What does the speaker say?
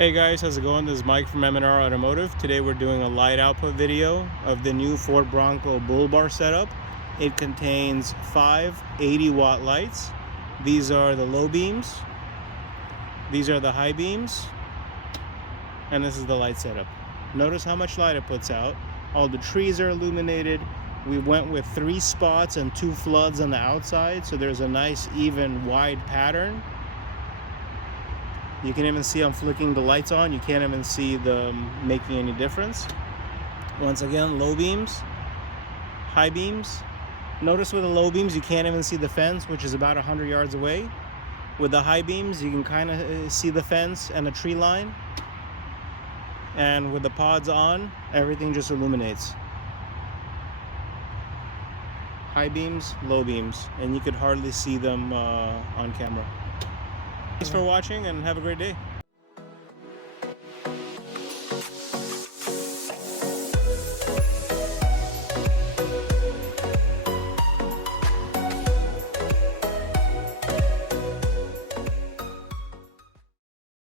Hey guys, how's it going? This is Mike from M&R Automotive. Today we're doing a light output video of the new Ford Bronco Bull Bar setup. It contains 5 80-watt lights. These are the low beams, these are the high beams, and this is the light setup. Notice how much light it puts out. All the trees are illuminated. We went with 3 spots and 2 floods on the outside, so there's a nice even wide pattern. You can even see I'm flicking the lights on. You can't even see them making any difference. Once again, low beams, high beams. Notice with the low beams, you can't even see the fence, which is about 100 yards away. With the high beams, you can kind of see the fence and a tree line. And with the pods on, everything just illuminates. High beams, low beams, and you could hardly see them on camera. Thanks for watching and have a great day.